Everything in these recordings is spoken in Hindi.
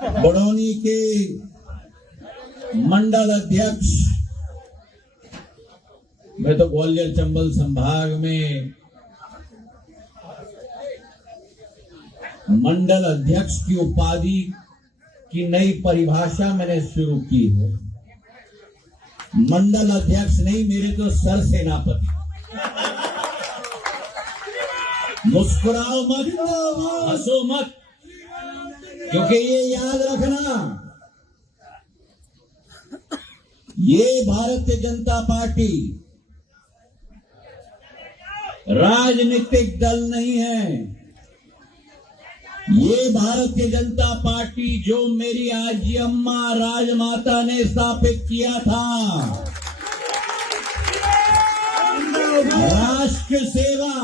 बड़ौनी के मंडल अध्यक्ष, मैं तो ग्वालियर चंबल संभाग में मंडल अध्यक्ष की उपाधि की नई परिभाषा मैंने शुरू की है। मंडल अध्यक्ष नहीं, मेरे तो सर सेनापति। मुस्कुराओ मत, हंसो मत, क्योंकि ये याद रखना, ये भारतीय जनता पार्टी राजनीतिक दल नहीं है। ये भारतीय जनता पार्टी जो मेरी आजी अम्मा राजमाता ने स्थापित किया था, राष्ट्र सेवा,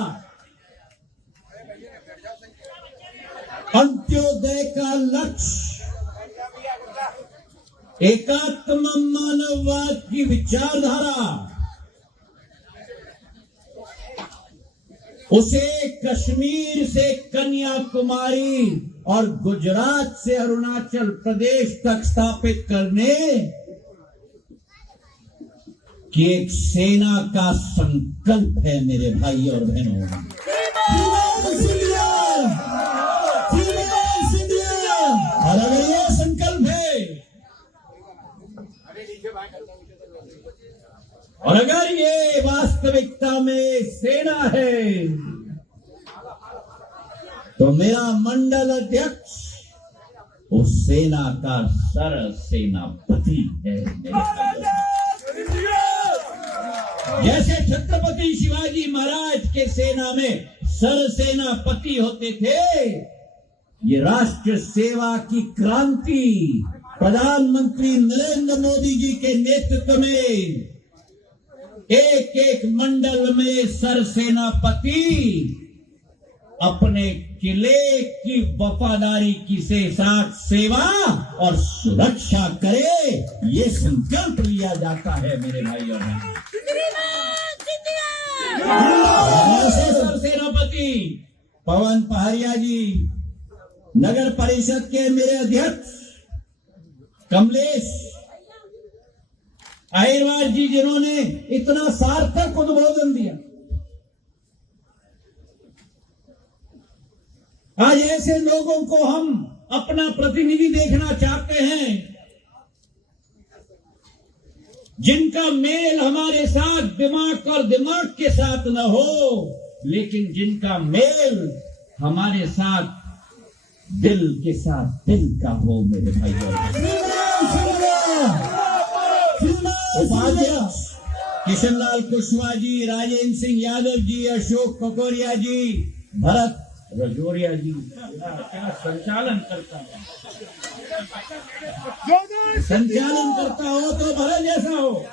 अंत्योदय का लक्ष्य, एकात्म मानववाद की विचारधारा, उसे कश्मीर से कन्याकुमारी और गुजरात से अरुणाचल प्रदेश तक स्थापित करने की एक सेना का संकल्प है मेरे भाई और बहनों। और अगर ये संकल्प है और अगर ये वास्तविकता में सेना है, तो मेरा मंडल अध्यक्ष उस सेना का सर सेनापति है मेरे भाई। जैसे छत्रपति शिवाजी महाराज के सेना में सर सेनापति होते थे, ये राष्ट्र सेवा की क्रांति प्रधानमंत्री नरेंद्र मोदी जी के नेतृत्व में एक एक मंडल में सर सेनापति अपने किले की वफादारी की से साथ सेवा और सुरक्षा करे, ये संकल्प लिया जाता है मेरे भाई और बहन। सर सेनापति पवन पहाड़िया जी, नगर परिषद के मेरे अध्यक्ष कमलेश अहिरवार जी, जिन्होंने इतना सार्थक उद्बोधन दिया, आज ऐसे लोगों को हम अपना प्रतिनिधि देखना चाहते हैं, जिनका मेल हमारे साथ दिमाग और दिमाग के साथ न हो, लेकिन जिनका मेल हमारे साथ दिल के साथ दिल का हो मेरे भाई और उपाध्यक्ष किशनलाल कुशवाहा जी, राजेंद्र सिंह यादव जी, अशोक ककोरिया जी, भरत रजौरिया जी, क्या संचालन करता है। संचालन करता हो तो भरत जैसा हो।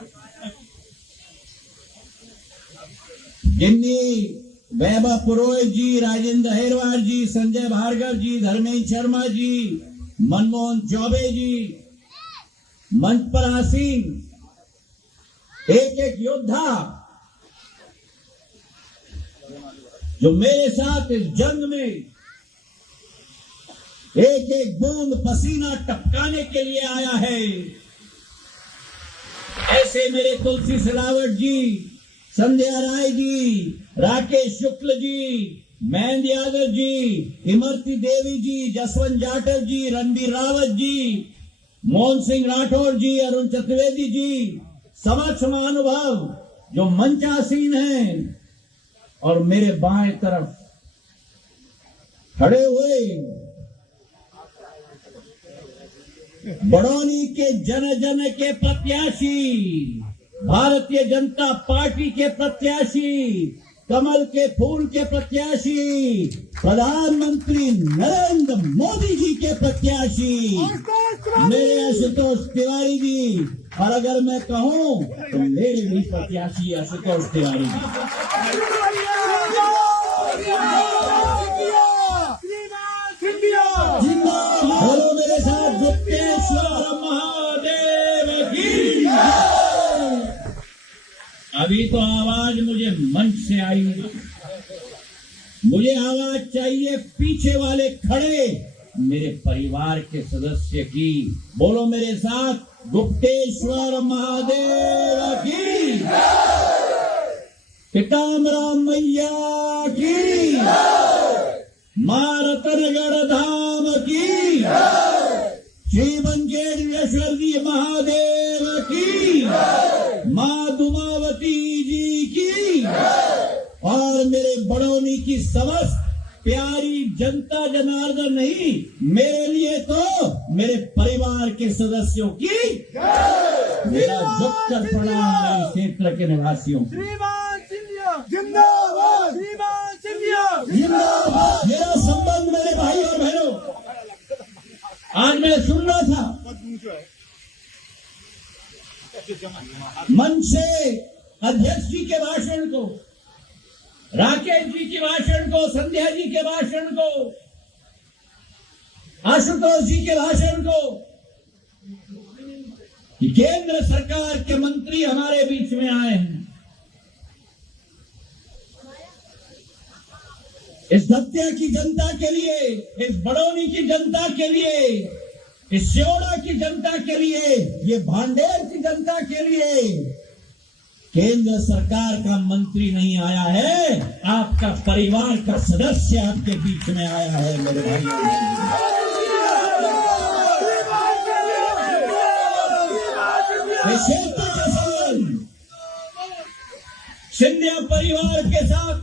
जिन्नी वैभव पुरोहित जी, राजेंद्र अहिरवार जी, संजय भार्गव जी, धर्मेंद्र शर्मा जी, मनमोहन चौबे जी, मंच पर आसीन एक एक योद्धा जो मेरे साथ इस जंग में एक एक बूंद पसीना टपकाने के लिए आया है, ऐसे मेरे तुलसी सिलावट जी, संध्या राय जी, राकेश शुक्ल जी, महेंद्र यादव जी, इमरती देवी जी, जसवंत जाटव जी, रणबीर रावत जी, मोहन सिंह राठौर जी, अरुण चतुर्वेदी जी, समक्ष महानुभाव जो मंचासीन हैं, और मेरे बाएं तरफ खड़े हुए बड़ौनी के जन जन के प्रत्याशी, भारतीय जनता पार्टी के प्रत्याशी, कमल के फूल के प्रत्याशी, प्रधानमंत्री नरेंद्र मोदी जी के प्रत्याशी मेरे आशुतोष तिवारी जी, और अगर मैं कहूं तो मेरे भी प्रत्याशी आशुतोष तिवारी जी। बोलो मेरे साथ, गुप्तेश्वर महादेव की। अभी तो आवाज मुझे मंच से आई, मुझे आवाज चाहिए पीछे वाले खड़े मेरे परिवार के सदस्य की। बोलो मेरे साथ, गुप्तेश्वर महादेव की, पीताम्बरा मैया की, मां रतनगढ़ धाम की, श्री मंजेश्वर जी महादेव की, मां दुमावती जी की, और मेरे बड़ौनी की समस्त प्यारी जनता जनार्दन नहीं, मेरे लिए तो मेरे परिवार के सदस्यों की मेरा झुककर प्रणाम मेरे क्षेत्र के निवासियों को। श्रीमान सिंधिया जिंदाबाद, श्रीमान सिंधिया जिंदाबाद। मेरा संबंध मेरे भाई और बहनों, आज मैं सुन रहा था मंच से अध्यक्ष जी के भाषण को, राकेश जी के भाषण को, संध्या जी के भाषण को, आशुतोष जी के भाषण को, केंद्र सरकार के मंत्री हमारे बीच में आए हैं। इस दतिया की जनता के लिए, इस बड़ौनी की जनता के लिए, इस सियोड़ा की जनता के लिए, ये भांडेर की जनता के लिए केंद्र सरकार का मंत्री नहीं आया है, आपका परिवार का सदस्य आपके बीच में आया है मेरे भाई। क्षेत्र का संबंध सिंधिया परिवार के साथ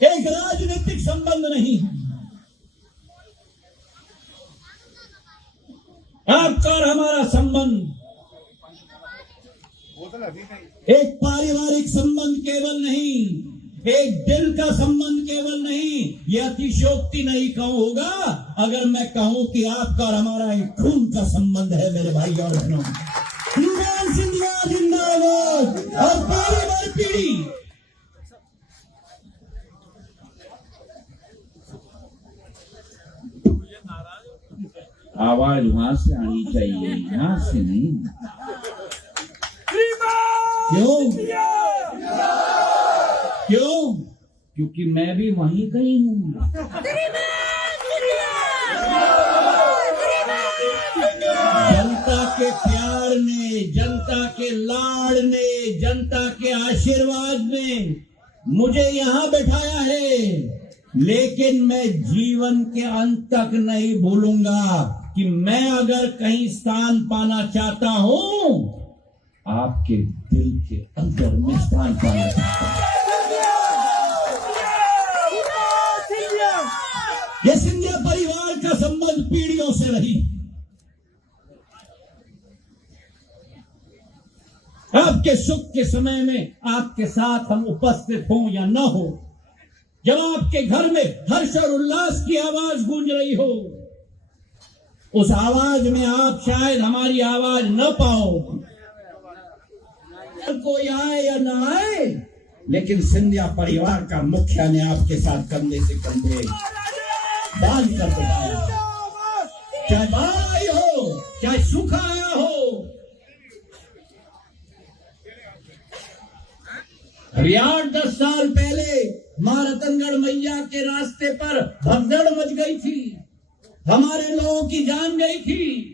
एक राजनीतिक संबंध नहीं है। आपका और हमारा संबंध एक पारिवारिक संबंध केवल नहीं, एक दिल का संबंध केवल नहीं, ये अतिशयोक्ति नहीं कहूंगा अगर मैं कहूं कि आपका और हमारा एक खून का संबंध है मेरे भाई और बहनों। श्रीमान सिंधिया जिंदाबाद और पीढ़ी दर पीढ़ी आवाज वहां से आनी चाहिए, यहां से नहीं। क्यों? क्यों? क्योंकि मैं भी वहीं कहीं हूं। जनता के प्यार ने, जनता के लाड़ ने, जनता के आशीर्वाद ने मुझे यहां बैठाया है, लेकिन मैं जीवन के अंत तक नहीं भूलूंगा कि मैं अगर कहीं स्थान पाना चाहता हूं, आपके दिल के अंदर में स्थान पाना चाहता हूं। ये सिंधिया परिवार का संबंध पीढ़ियों से रही। आपके सुख के समय में आपके साथ हम उपस्थित हों या न हो, जब आपके घर में हर्ष और उल्लास की आवाज गूंज रही हो, उस आवाज में आप शायद हमारी आवाज न पाओ। कोई आए या न आए, लेकिन सिंधिया परिवार का मुखिया ने आपके साथ कंधे से कंधे बांध कर बिठाया। चाहे बाढ़ आई हो, चाहे सूखा आया हो, अभी 8-10 साल पहले मां रतनगढ़ मैया के रास्ते पर भगदड़ मच गई थी, हमारे लोगों की जान गई थी।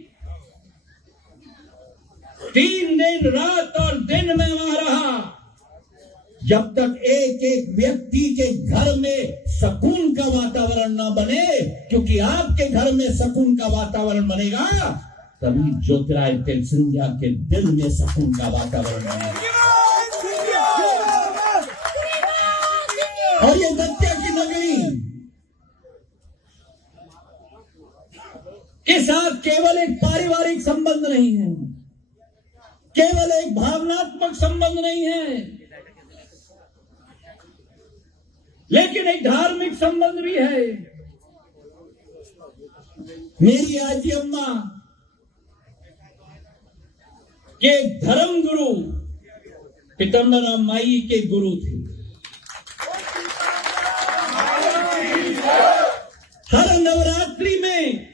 3 दिन रात और दिन में वहां रहा, जब तक एक एक व्यक्ति के घर में सुकून का वातावरण न बने, क्योंकि आपके घर में सुकून का वातावरण बनेगा तभी ज्योतिरादित्य सिंधिया के दिल में सुकून का वातावरण बनेगा। और ये दतिया की नगरी के साथ केवल एक पारिवारिक संबंध नहीं है, केवल एक भावनात्मक संबंध नहीं है, लेकिन एक धार्मिक संबंध भी है। मेरी आजी अम्मा के धर्म गुरु पीताम्बरा माई के गुरु थे। हर नवरात्रि में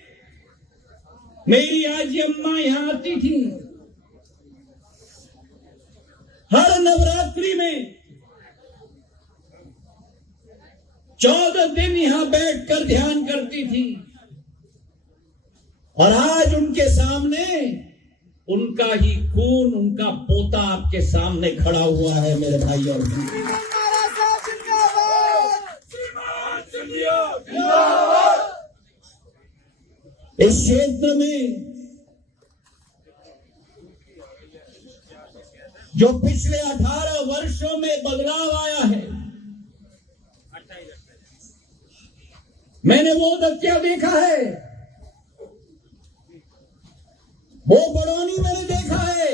मेरी आजी अम्मा यहां आती थी। हर नवरात्रि में 14 दिन यहां बैठकर ध्यान करती थी, और आज उनके सामने उनका ही खून, उनका पोता आपके सामने खड़ा हुआ है मेरे भाई और बहन। इस क्षेत्र में जो पिछले 18 वर्षों में बदलाव आया है, मैंने वो दत्या देखा है, वो बड़ौनी मैंने देखा है।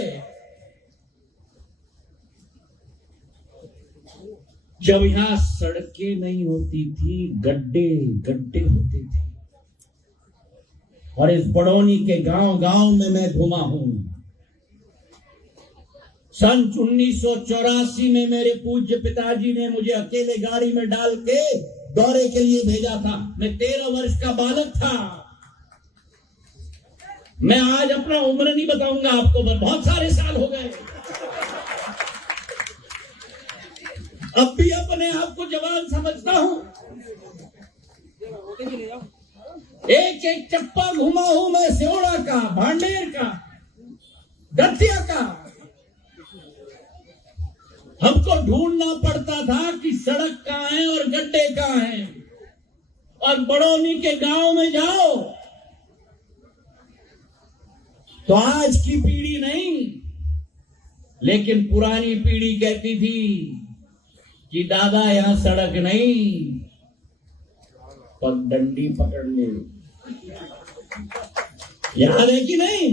जब यहां सड़कें नहीं होती थी, गड्ढे गड्ढे होते थे, और इस बड़ौनी के गांव गांव में मैं घुमा हूं। सन 1984 में मेरे पूज्य पिताजी ने मुझे अकेले गाड़ी में डाल के दौरे के लिए भेजा था। मैं 13 वर्ष का बालक था। मैं आज अपना उम्र नहीं बताऊंगा आपको, बहुत सारे साल हो गए। अब भी अपने आप को जवान समझता हूं। एक एक चप्पा घुमा हूं मैं, सेवड़ा का, भांडेर का, दतिया का। हमको ढूंढना पड़ता था कि सड़क कहां है और गड्ढे कहां हैं। और बड़ौनी के गांव में जाओ तो आज की पीढ़ी नहीं, लेकिन पुरानी पीढ़ी कहती थी कि दादा यहां सड़क नहीं, पगडंडी पकड़ ले। याद है कि नहीं?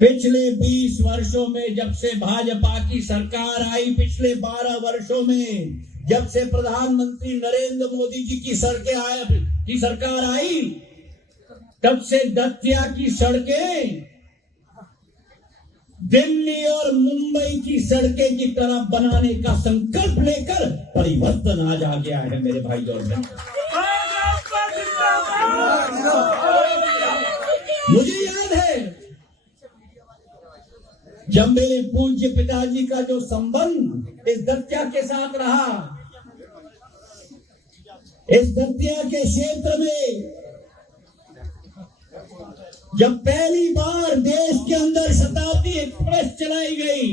पिछले 20 वर्षों में जब से भाजपा की सरकार आई, पिछले 12 वर्षों में जब से प्रधानमंत्री नरेंद्र मोदी जी की सरकार आई, तब से दतिया की सड़कें दिल्ली और मुंबई की सड़कें की तरह बनाने का संकल्प लेकर परिवर्तन आज आ गया है मेरे भाई और बहन। मुझे याद है जब मेरे पूज्य पिताजी का जो संबंध इस दतिया के साथ रहा, इस दतिया के क्षेत्र में जब पहली बार देश के अंदर शताब्दी एक्सप्रेस चलाई गई,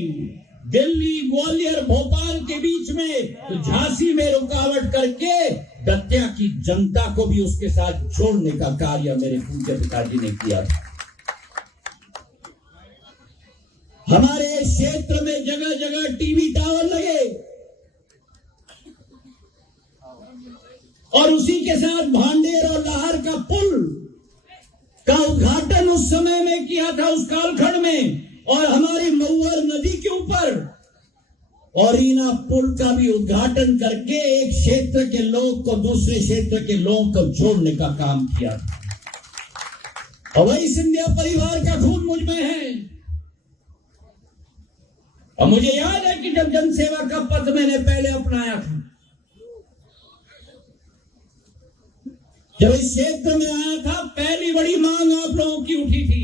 दिल्ली, ग्वालियर, भोपाल के बीच में, तो झांसी में रुकावट करके दतिया की जनता को भी उसके साथ जोड़ने का कार्य मेरे पूज्य पिताजी ने किया था। हमारे क्षेत्र में जगह जगह टीवी टावर लगे, और उसी के साथ भांडेर और लाहर का पुल का उद्घाटन उस समय में किया था, उस कालखंड में। और हमारी मऊर नदी के ऊपर और रीना पुल का भी उद्घाटन करके एक क्षेत्र के लोग को दूसरे क्षेत्र के लोगों को जोड़ने का काम किया था। और वही सिंधिया परिवार का खून मुझ में है। और मुझे याद है कि जब जनसेवा का पद मैंने पहले अपनाया था, जब इस क्षेत्र में आया था, पहली बड़ी मांग आप लोगों की उठी थी।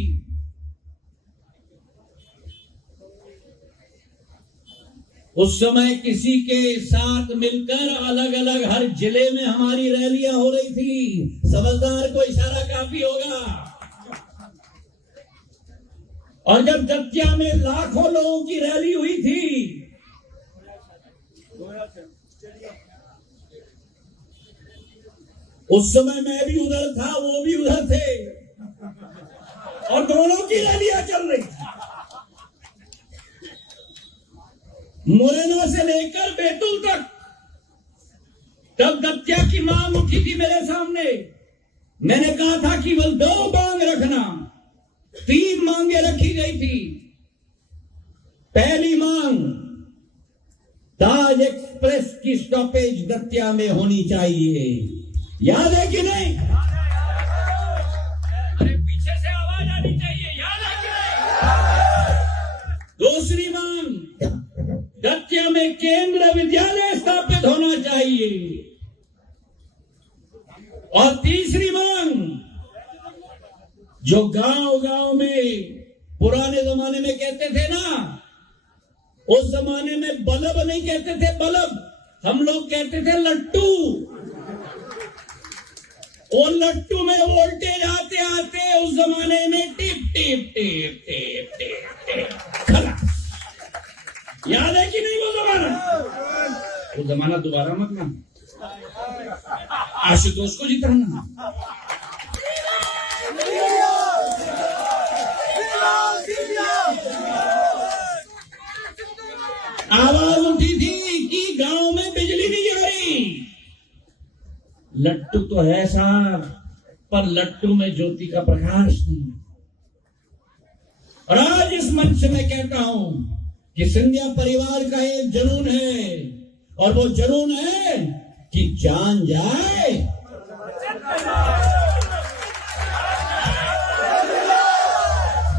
उस समय किसी के साथ मिलकर अलग अलग हर जिले में हमारी रैलियां हो रही थी। समझदार को इशारा काफी होगा। और जब दतिया में लाखों लोगों की रैली हुई थी, उस समय मैं भी उधर था, वो भी उधर थे, और दोनों की रैलियां चल रही थी। मुरैना से लेकर बैतूल तक तब दतिया की मांग उठी थी मेरे सामने। मैंने कहा था कि केवल 2 मांग रखना, 3 मांगे रखी गई थी। पहली मांग, ताज एक्सप्रेस की स्टॉपेज दतिया में होनी चाहिए। याद है कि नहीं? अरे पीछे से आवाज आनी चाहिए। याद है कि नहीं? दूसरी मांग, दतिया में केंद्र विद्यालय स्थापित होना चाहिए। और तीसरी मांग, जो गांव गांव में पुराने जमाने में कहते थे ना उस जमाने में बल्ब नहीं कहते थे बल्ब, हम लोग कहते थे लट्टू। और लट्टू में वोल्टेज आते आते उस जमाने में tip tip tip tip tip tip खलास। याद है कि नहीं वो जमाना? वो जमाना दोबारा मत ना, आशुतोष को जिताना। आवाज उठी थी कि गांव में बिजली नहीं आ रही। लट्टू तो है साहब, पर लट्टू में ज्योति का प्रकाश नहीं। और आज इस मंच से मैं कहता हूं कि सिंधिया परिवार का एक जुनून है, और वो जुनून है कि जान जाए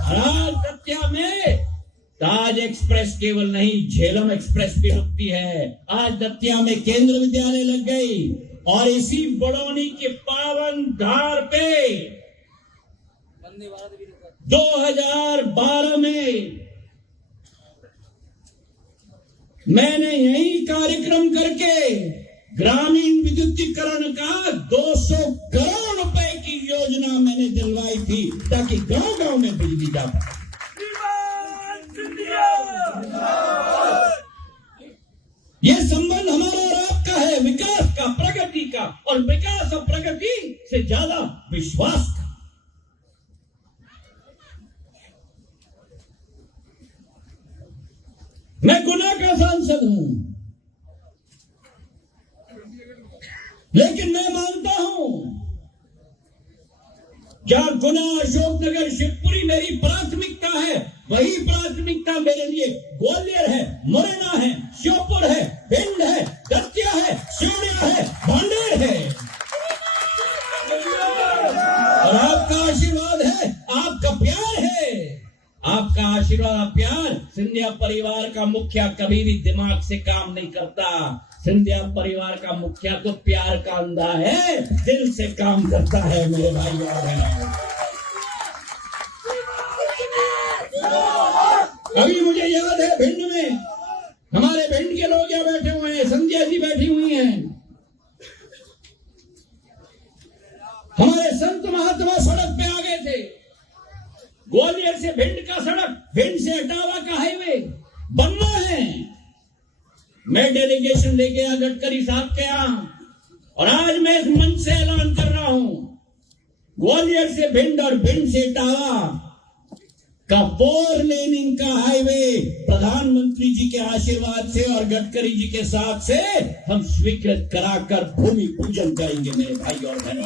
आज दतिया में ताज एक्सप्रेस केवल नहीं, झेलम एक्सप्रेस भी रुकती है। आज दतिया में केंद्र विद्यालय लग गई, और इसी बड़ौनी के पावन धार पे 2012 में मैंने यही कार्यक्रम करके ग्रामीण विद्युतीकरण का 200 करोड़ रुपए की योजना मैंने दिलवाई थी, ताकि गांव गांव में बिजली जा पाए। ये संबंध हमारा और आपका है, विकास का, प्रगति का, और विकास और प्रगति से ज्यादा विश्वास का। मैं गुना का सांसद हूं, लेकिन मैं मानता हूं क्या गुना, अशोकनगर, शिवपुरी मेरी प्राथमिकता है, वही प्राथमिकता मेरे लिए ग्वालियर है, मुरैना है, श्योपुर है, भिंड है, दतिया है, सिवनिया है, भांडेर है। और आपका आशीर्वाद है, आपका प्यार है, आपका आशीर्वाद, प्यार। सिंधिया परिवार का मुखिया कभी भी दिमाग से काम नहीं करता। सिंधिया परिवार का मुखिया तो प्यार का अंधा है, दिल से काम करता है मेरे भाई और बहनों। अभी मुझे याद है भिंड में, हमारे भिंड के लोग यहाँ बैठे हुए हैं, संध्या जी बैठी हुई हैं, हमारे संत महात्मा सड़क पे आ गए थे। ग्वालियर से भिंड का सड़क, भिंड से इटावा का हाईवे बनना है। मैं डेलीगेशन लेके आ गडकरी साहब के यहाँ, और आज मैं इस मंच से ऐलान कर रहा हूं, ग्वालियर से भिंड और भिंड से इटावा का 4 लेनिंग का हाईवे प्रधानमंत्री जी के आशीर्वाद से और गडकरी जी के साथ से हम स्वीकृत कराकर भूमि पूजन करेंगे मेरे भाई और बहनों।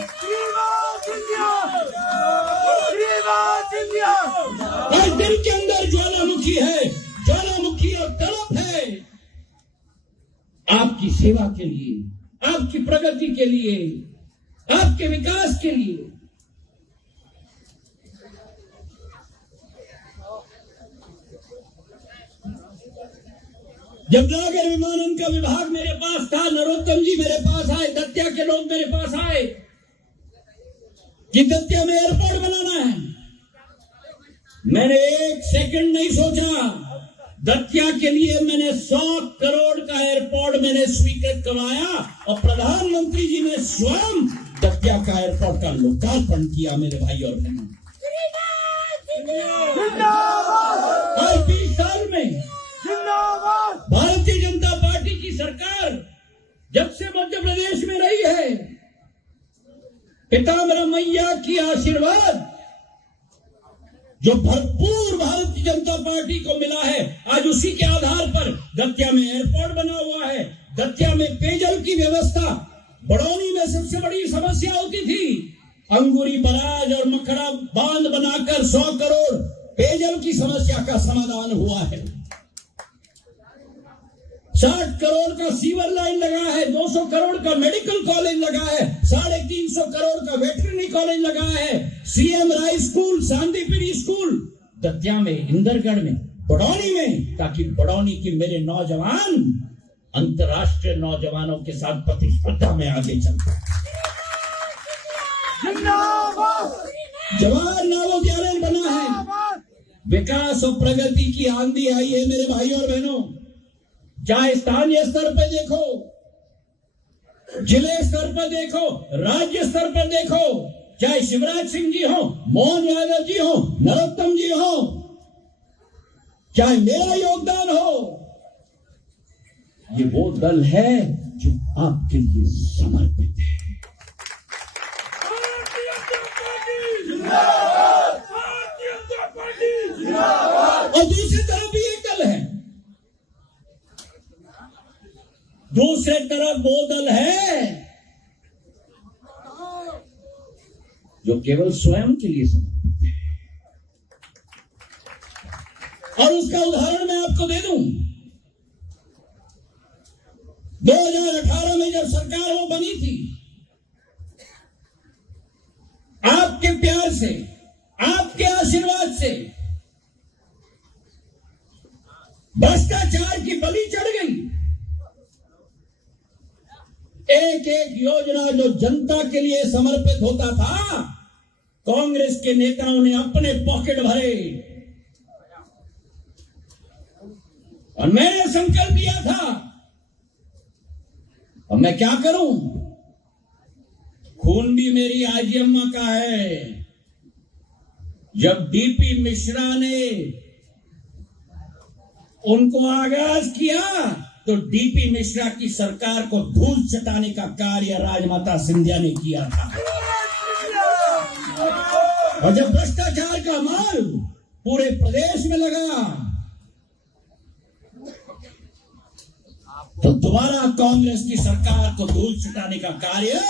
और दिल के अंदर ज्वालामुखी है, ज्वालामुखी और तड़प है आपकी सेवा के लिए, आपकी प्रगति के लिए, आपके विकास के लिए। जब नागर विमानन का विभाग मेरे पास था, नरोत्तम जी मेरे पास आए, दतिया के लोग मेरे पास आए कि दतिया में एयरपोर्ट बनाना है। मैंने एक सेकंड नहीं सोचा, दतिया के लिए मैंने 100 करोड़ का एयरपोर्ट मैंने स्वीकृत करवाया, और प्रधानमंत्री जी ने स्वयं दतिया का एयरपोर्ट का लोकार्पण किया मेरे भाई और बहनों। और 20 साल में भारतीय जनता पार्टी की सरकार जब से मध्य प्रदेश में रही है, पितामह मैया की आशीर्वाद जो भरपूर भारतीय जनता पार्टी को मिला है, आज उसी के आधार पर दतिया में एयरपोर्ट बना हुआ है। दतिया में पेयजल की व्यवस्था, बड़ौनी में सबसे बड़ी समस्या होती थी, अंगूरी बराज और मखड़ा बांध बनाकर 100 करोड़ पेयजल की समस्या का समाधान हुआ है। 60 करोड़ का सीवर लाइन लगा है, 200 करोड़ का मेडिकल कॉलेज लगा है, 350 करोड़ का वेटरनरी कॉलेज लगा है, सीएम राय स्कूल, शांतिपुरी स्कूल दतिया में, इंदरगढ़ में, बड़ौनी में, ताकि बड़ौनी के मेरे नौजवान अंतर्राष्ट्रीय नौजवानों के साथ प्रतिस्पर्धा में आगे चलते। जवाहर नवोदय बना है, विकास और प्रगति की आंधी आई है मेरे भाई और बहनों। चाहे स्थानीय स्तर पर देखो, जिले स्तर पर देखो, राज्य स्तर पर देखो, चाहे शिवराज सिंह जी हो, मोहन यादव जी हो, नरोत्तम जी हो, चाहे मेरा योगदान हो, ये वो दल है जो आपके लिए समर्पित है। और दूसरी तरफ भी एक दल है, दूसरे तरफ वो दल है जो केवल स्वयं के लिए समर्पित है। और उसका उदाहरण मैं आपको दे दूं। 2018 में जब सरकार वो बनी थी, आपके प्यार से, आपके आशीर्वाद से भ्रष्टाचार की बलि चढ़ गई। एक एक योजना जो जनता के लिए समर्पित होता था, कांग्रेस के नेताओं ने अपने पॉकेट भरे। और मैंने संकल्प लिया था, अब मैं क्या करूं? खून भी मेरी आजी अम्मा का है। जब डीपी मिश्रा ने उनको आगाज किया तो डीपी मिश्रा की सरकार को धूल चटाने का कार्य राजमाता सिंधिया ने किया था। और जब भ्रष्टाचार का माल पूरे प्रदेश में लगा तो दोबारा कांग्रेस की सरकार को धूल चटाने का कार्य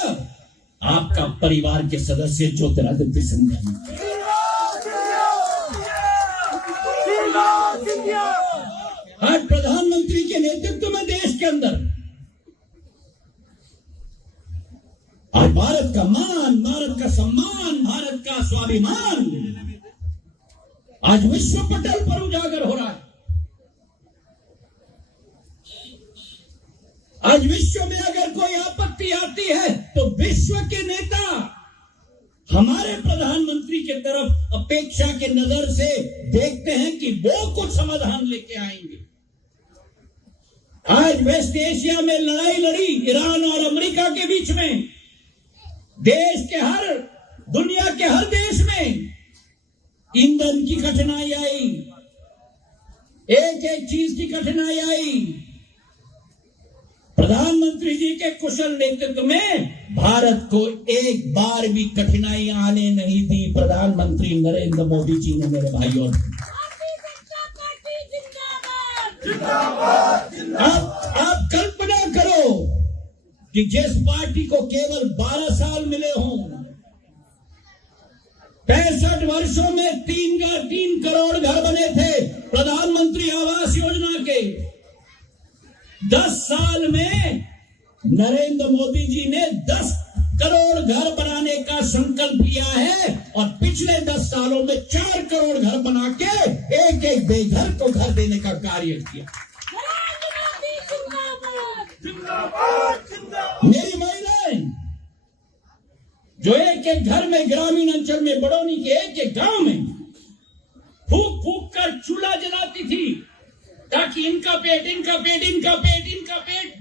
आपका परिवार के सदस्य ज्योतिरादित्य सिंधिया ने किया। आज प्रधानमंत्री के नेतृत्व में देश के अंदर आज भारत का मान, भारत का सम्मान, भारत का स्वाभिमान आज विश्व पटल पर उजागर हो रहा है। आज विश्व में अगर कोई आपत्ति आती है तो विश्व के नेता हमारे प्रधानमंत्री की तरफ अपेक्षा के नजर से देखते हैं कि वो कुछ समाधान लेके आएंगे। आज वेस्ट एशिया में लड़ाई लड़ी ईरान और अमेरिका के बीच में, दुनिया के हर देश में ईंधन की कठिनाई आई, एक एक चीज की कठिनाई आई। प्रधानमंत्री जी के कुशल नेतृत्व में भारत को एक बार भी कठिनाई आने नहीं दी प्रधानमंत्री नरेंद्र मोदी जी ने। मेरे भाइयों, आप कल्पना करो कि जिस पार्टी को केवल 12 साल मिले हों, 65 वर्षों में 3 करोड़ घर बने थे प्रधानमंत्री आवास योजना के, 10 साल में नरेंद्र मोदी जी ने 10 करोड़ घर बनाने का संकल्प लिया है और पिछले 10 सालों में 4 करोड़ घर बना के एक एक बेघर को घर देने का कार्य किया। मेरी महिलाएं जो एक एक घर में, ग्रामीण अंचल में, बड़ौनी के एक एक गांव में फूक फूक कर चूल्हा जलाती थी ताकि इनका पेट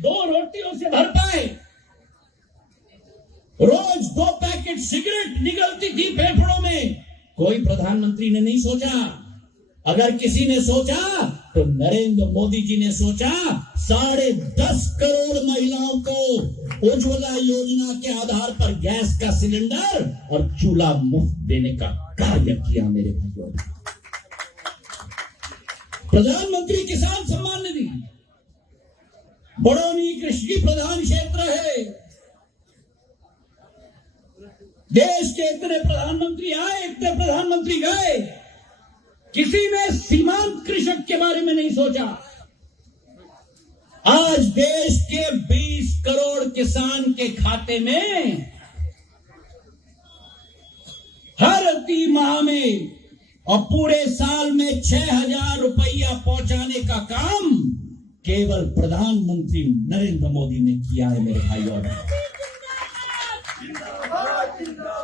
2 रोटियों से भर पाए। रोज 2 पैकेट सिगरेट निकलती थी फेफड़ों में। कोई प्रधानमंत्री ने नहीं सोचा। अगर किसी ने सोचा तो नरेंद्र मोदी जी ने सोचा। 10.5 करोड़ महिलाओं को उज्ज्वला योजना के आधार पर गैस का सिलेंडर और चूल्हा मुफ्त देने का कार्य किया। मेरे भाइयों, प्रधानमंत्री किसान सम्मान निधि, बड़ौनी कृषि प्रधान क्षेत्र है। देश के इतने प्रधानमंत्री आए, इतने प्रधानमंत्री गए, किसी ने सीमांत कृषक के बारे में नहीं सोचा। आज देश के 20 करोड़ किसान के खाते में हर तिमाह में और पूरे साल में 6,000 रुपया पहुंचाने का काम केवल प्रधानमंत्री नरेंद्र मोदी ने किया है। मेरे भाइयों,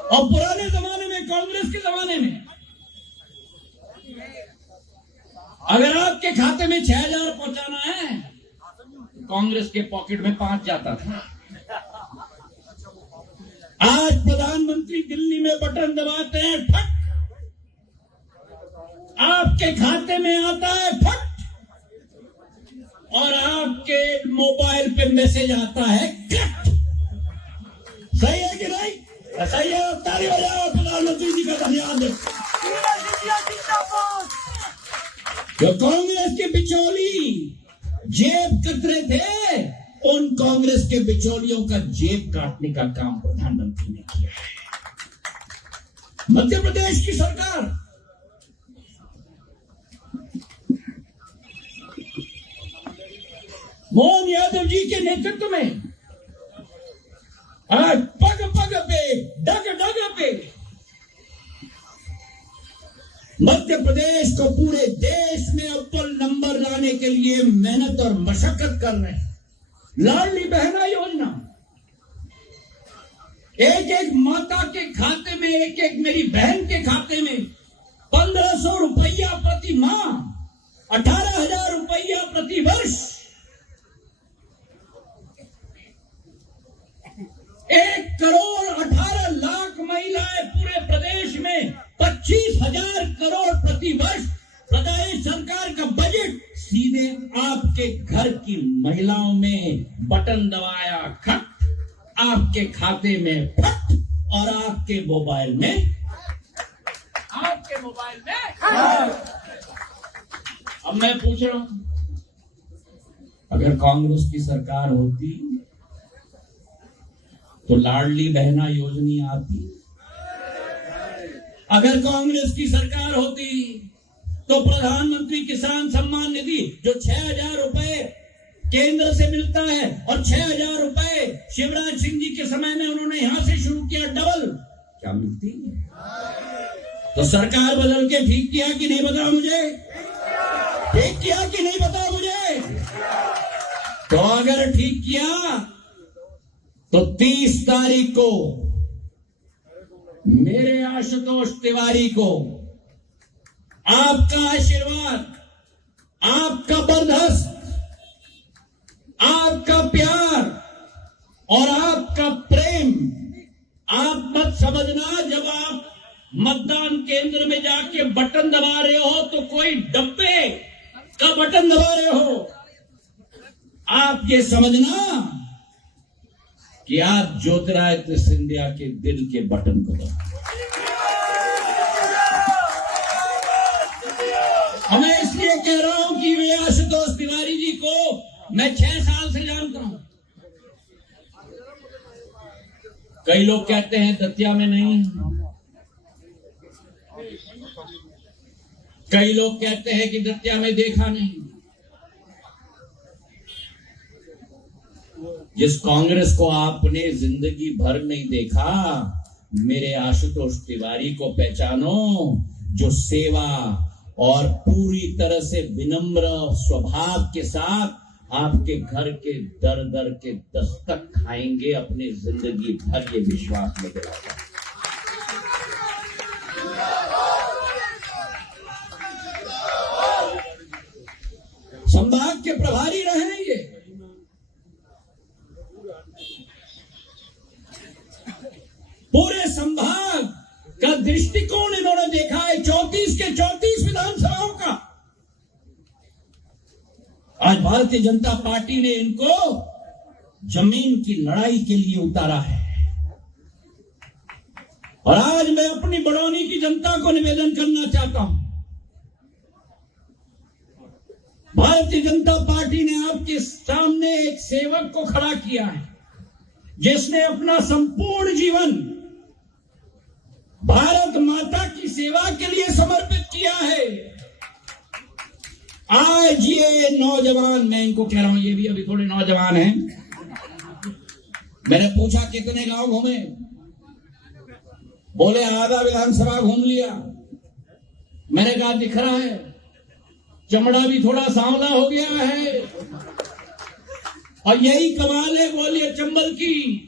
और पुराने जमाने में, कांग्रेस के जमाने में अगर आपके खाते में 6,000 पहुंचाना है, कांग्रेस के पॉकेट में 5 जाता था। आज प्रधानमंत्री दिल्ली में बटन दबाते हैं, फट, आपके खाते में आता है फट, और आपके मोबाइल पे मैसेज आता है कट। सही है कि नहीं? सही है। ताली बजाओ प्रधानमंत्री जी का धन्यवाद दे। जो कांग्रेस के बिचौली जेब कत रहे थे, उन कांग्रेस के बिचौलियों का जेब काटने का काम प्रधानमंत्री ने किया है। मध्य प्रदेश की सरकार मोहन यादव जी के नेतृत्व में आज पग पग पे, डग डग पे मध्य प्रदेश को पूरे देश में अव्वल नंबर लाने के लिए मेहनत और मशक्कत कर रहे हैं। लाडली बहना योजना, एक एक माता के खाते में, एक एक मेरी बहन के खाते में 1,500 रुपया प्रति माह, 18,000 रुपया प्रति वर्ष, 1,18,00,000 महिलाएं पूरे प्रदेश में, 25,000 करोड़ प्रति वर्ष प्रदेश सरकार का बजट सीधे आपके घर की महिलाओं में बटन दबाया खट, आपके खाते में फट, और आपके मोबाइल में अब मैं पूछ रहा हूं, अगर कांग्रेस की सरकार होती तो लाडली बहना योजना आती? अगर कांग्रेस की सरकार होती तो प्रधानमंत्री किसान सम्मान निधि जो 6,000 रुपए केंद्र से मिलता है और 6,000 रुपए शिवराज सिंह जी के समय में उन्होंने यहां से शुरू किया, डबल क्या मिलती? तो सरकार बदल के ठीक किया कि नहीं बताओ मुझे? ठीक किया कि नहीं बताओ मुझे? तो अगर ठीक किया तो 30 तारीख को मेरे आशुतोष तिवारी को आपका आशीर्वाद, आपका बरदस्त, आपका प्यार और आपका प्रेम, आप मत समझना जब आप मतदान केंद्र में जाके बटन दबा रहे हो तो कोई डब्बे का बटन दबा रहे हो। आप ये समझना कि आप ज्योतिरादित्य सिंधिया के दिल के बटन को दबा। मैं इसलिए कह रहा हूं कि वे आशुतोष तिवारी जी को मैं 6 साल से जानता हूं। कई लोग कहते हैं दतिया में नहीं, कई लोग कहते हैं कि दतिया में देखा नहीं। जिस कांग्रेस को आपने जिंदगी भर नहीं देखा, मेरे आशुतोष तिवारी को पहचानो, जो सेवा और पूरी तरह से विनम्र स्वभाव के साथ आपके घर के दर दर के दस्तक खाएंगे अपनी जिंदगी भर, ये विश्वास में दिलाता। संभाग के प्रभारी रहे हैं ये, पूरे संभाग का दृष्टिकोण इन्होंने देखा है 34 के 34 विधानसभाओं का। आज भारतीय जनता पार्टी ने इनको जमीन की लड़ाई के लिए उतारा है। और आज मैं अपनी बड़ौनी की जनता को निवेदन करना चाहता हूं, भारतीय जनता पार्टी ने आपके सामने एक सेवक को खड़ा किया है जिसने अपना संपूर्ण जीवन भारत माता की सेवा के लिए समर्पित किया है। आज ये नौजवान, मैं इनको कह रहा हूं, ये भी अभी थोड़े नौजवान हैं। मैंने पूछा कितने गांव घूमे, बोले आधा विधानसभा घूम लिया। मैंने कहा दिख रहा है, चमड़ा भी थोड़ा सांवला हो गया है। और यही कमाल है ग्वालियर चंबल की,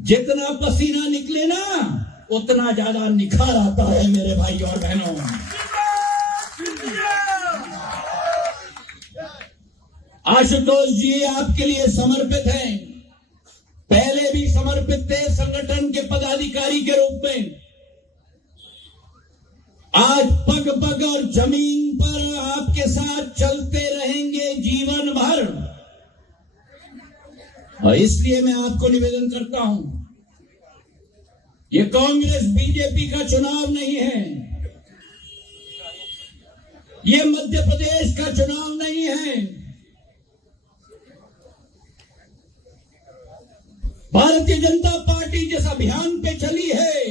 जितना पसीना निकले ना उतना ज्यादा निखार आता है मेरे भाई और बहनों। आशुतोष जी आपके लिए समर्पित हैं, पहले भी समर्पित थे संगठन के पदाधिकारी के रूप में। आज पग पग और जमीन पर आपके साथ चलते रहेंगे जीवन भर। और इसलिए मैं आपको निवेदन करता हूं, ये कांग्रेस बीजेपी का चुनाव नहीं है, ये मध्य प्रदेश का चुनाव नहीं है। भारतीय जनता पार्टी जिस अभियान पे चली है,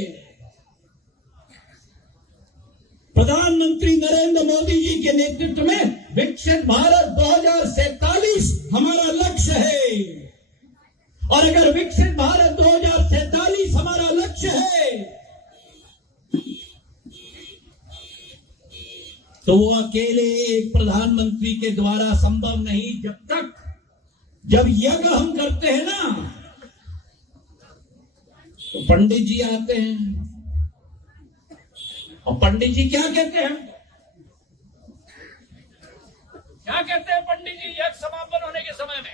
प्रधानमंत्री नरेंद्र मोदी जी के नेतृत्व में विकसित भारत 2047 हमारा लक्ष्य है। और अगर विकसित भारत 2047 हमारा लक्ष्य है, तो वो अकेले एक प्रधानमंत्री के द्वारा संभव नहीं। जब यज्ञ हम करते हैं ना, तो पंडित जी आते हैं, और पंडित जी क्या कहते हैं? क्या कहते हैं पंडित जी यज्ञ समापन होने के समय में?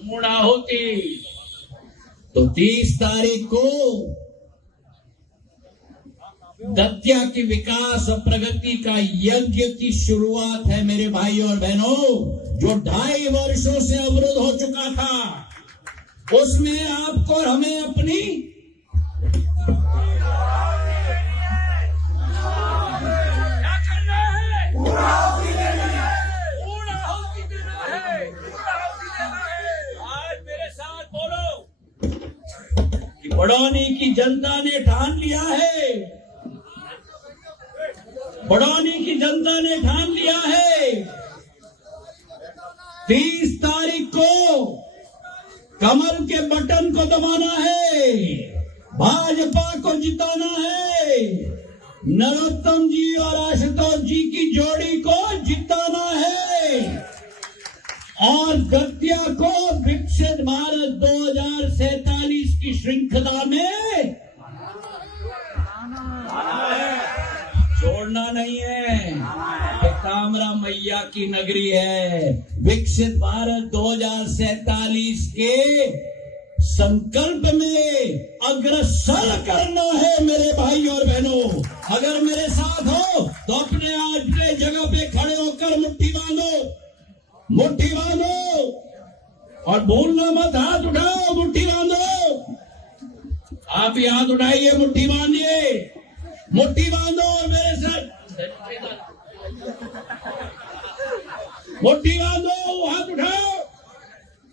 पूर्णा होती। तो 30 तारीख को दतिया के विकास और प्रगति का यज्ञ की शुरुआत है मेरे भाई और बहनों। जो 2.5 वर्षों से अवरुद्ध हो चुका था, उसमें आपको और हमें अपनी क्या करना है? पूर्णाहुति देना है। आज मेरे साथ बोलो कि बड़ौनी की जनता ने ठान लिया है, बड़ौनी की जनता ने ठान लिया है, 30 तारीख को कमल के बटन को दबाना है, भाजपा को जिताना है, नरोत्तम जी और आशुतोष जी की जोड़ी को जिताना है, और दतिया को विकसित भारत 2047 की श्रृंखला में छोड़ना नहीं है। ये कामरा मैया की नगरी है। विकसित भारत 2047 के संकल्प में अग्रसर करना है मेरे भाई और बहनों। अगर मेरे साथ हो तो अपने आज जगह पे खड़े होकर मुट्ठी बांधो, मुट्ठी बांधो, और भूलना मत, हाथ उठाओ, मुट्ठी बांधो। आप ही हाथ उठाइए, मुट्ठी बांधिए, मुट्ठी बांधो और मेरे साथ मुट्ठी बांधो, हाथ उठाओ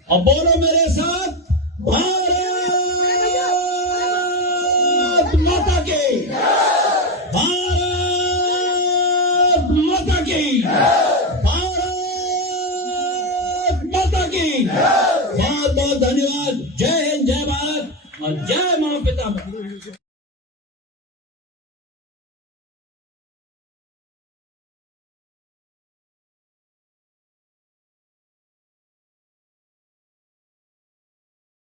और बोलो मेरे साथ, भारत माता की, भारत माता की, भारत माता की। बहुत बहुत धन्यवाद। जय हिंद, जय भारत और जय मां पिता।